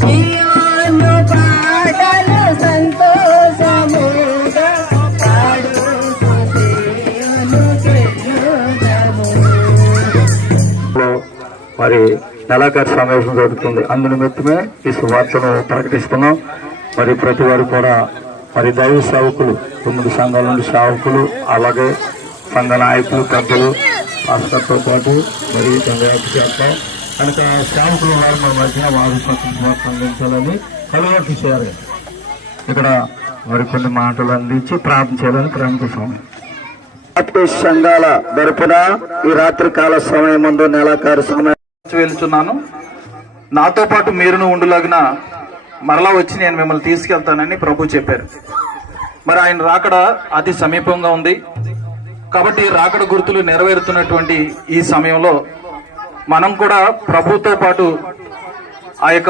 సియోను పాటలు సంతోషముగా పాడుతూ సియోనుకెళ్ళుదము. మరి నెలాఖరు సమావేశం జరుగుతుంది. అందు నిమిత్తమే ఈ సువార్తను ప్రకటిస్తున్నాం. మరి ప్రతి వారు కూడా మరి దైవ సేవకులు 9 సంఘాల నుండి సేవకులు, అలాగే సంఘ నాయకులు, పెద్దలు, పాస్టర్తో పాటు మరి వ్యాప్తి చేస్తాం. కనుక సేవకులు ఉన్నారు మన మధ్య, వారు సువార్త అందించాలని కలవట్లు చేయాలి. ఇక్కడ మరి కొన్ని మాటలు అందించి ప్రార్థన చేయాలని ప్రారంభిస్తాం. సంఘాల తరపున ఈ రాత్రి కాల సమయం ముందు నెలాఖరు సమయం వెళ్తున్నాను. నాతో పాటు మీరును ఉండులాగిన మరలా వచ్చి నేను మిమ్మల్ని తీసుకెళ్తానని ప్రభు చెప్పారు. మరి ఆయన రాకడ అతి సమీపంగా ఉంది కాబట్టి రాకడ గుర్తులు నెరవేరుతున్నటువంటి ఈ సమయంలో మనం కూడా ప్రభుతో పాటు ఆ యొక్క